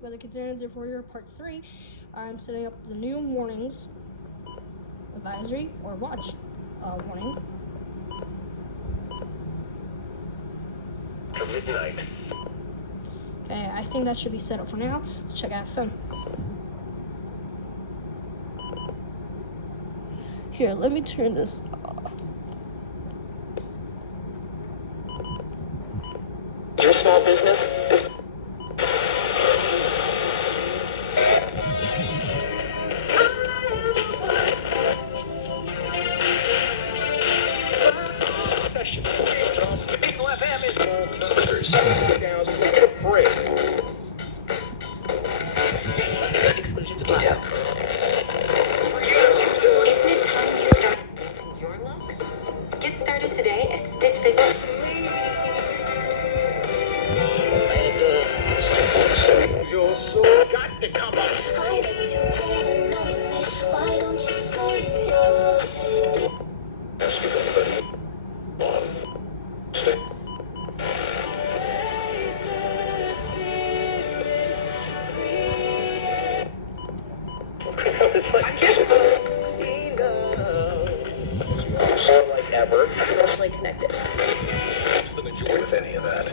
weather concerns are for your part 3. I'm setting up the new warnings, advisory, or watch warning. For midnight. Okay, I think that should be set up for now. Let's check out phone. Here, let me turn this off. Your small business is... Session. People FM is free. Exclusions apply. Isn't it time you start your look? Get started today at Stitch Fix. You're so got to come up. Why don't you say so? Like ever. Emotionally connected. The majority of any of that.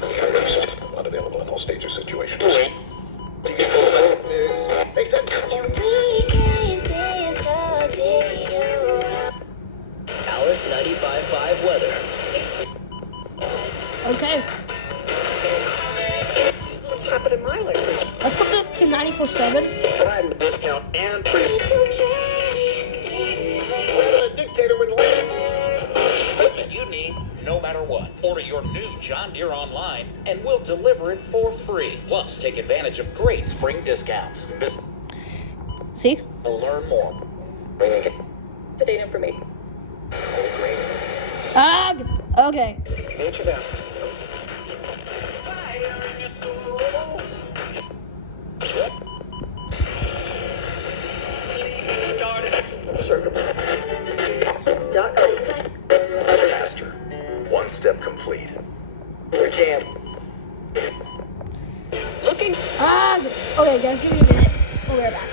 Not available in all states or situations. They said Alice 95.5 weather. Okay, What's happened in my life? let's put this to 94.7. Prime discount and free. A dictator would live. Equipment you need, no matter what. Order your new John Deere online, and we'll deliver it for free. Plus, take advantage of great spring discounts. See? Learn more. Today's information. Ag! Okay. Nature down. Faster. One step complete. We're jammed. Looking. Ag! Okay, guys, give me a minute. We'll be right back.